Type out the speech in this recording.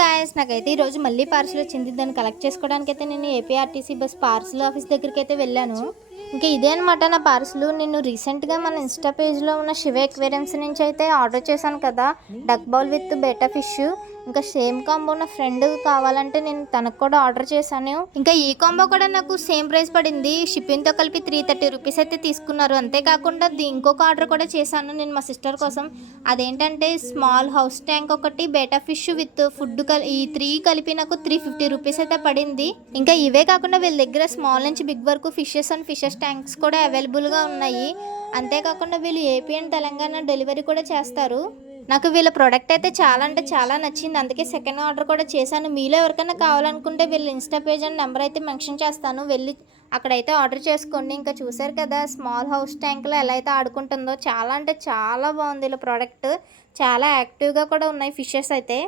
Guys, నాకైతే ఈరోజు మళ్ళీ పార్సిల్ వచ్చింది. దాన్ని కలెక్ట్ చేసుకోవడానికి అయితే నేను ఏపీఆర్టీసీ బస్ పార్సిల్ ఆఫీస్ దగ్గరికి అయితే వెళ్ళాను. ఇంకా ఇదే అనమాట నా పార్సిల్. నేను రీసెంట్గా మన ఇన్స్టా పేజ్లో ఉన్న శివ ఎక్వేరియమ్స్ నుంచి అయితే ఆర్డర్ చేశాను కదా, duck bowl with betta fish. ఇంకా సేమ్ కాంబో నా ఫ్రెండ్ కావాలంటే నేను తనకు కూడా ఆర్డర్ చేశాను. ఇంకా ఈ కాంబో కూడా నాకు సేమ్ ప్రైస్ పడింది. షిప్పింగ్తో కలిపి 330 రూపీస్ అయితే తీసుకున్నారు. అంతేకాకుండా ఇంకొక ఆర్డర్ కూడా చేశాను నేను మా సిస్టర్ కోసం. అదేంటంటే స్మాల్ హౌస్ ట్యాంక్ ఒకటి, బేటా ఫిష్ విత్ ఫుడ్ ఈ 3 కలిపి నాకు 350 రూపీస్ అయితే పడింది. ఇంకా ఇవే కాకుండా వీళ్ళ దగ్గర స్మాల్ నుంచి బిగ్ వరకు ఫిషెస్ అండ్ ఫిషెస్ ట్యాంక్స్ కూడా అవైలబుల్గా ఉన్నాయి. అంతేకాకుండా వీళ్ళు ఏపీ అండ్ తెలంగాణ డెలివరీ కూడా చేస్తారు. నాకు వీళ్ళ ప్రోడక్ట్ అయితే చాలా అంటే చాలా నచ్చింది. అందుకే సెకండ్ ఆర్డర్ కూడా చేశాను. మీలో ఎవరికైనా కావాలనుకుంటే వీళ్ళ ఇన్స్టా పేజ్ అండ్ నెంబర్ అయితే మెన్షన్ చేస్తాను, వెళ్ళి అక్కడైతే ఆర్డర్ చేసుకోండి. ఇంకా చూసారు కదా స్మాల్ హౌస్ ట్యాంక్లో ఎలా అయితే ఆడుకుంటుందో, చాలా అంటే చాలా బాగుంది వీళ్ళ ప్రోడక్ట్. చాలా యాక్టివ్గా కూడా ఉన్నాయి ఫిషెస్ అయితే.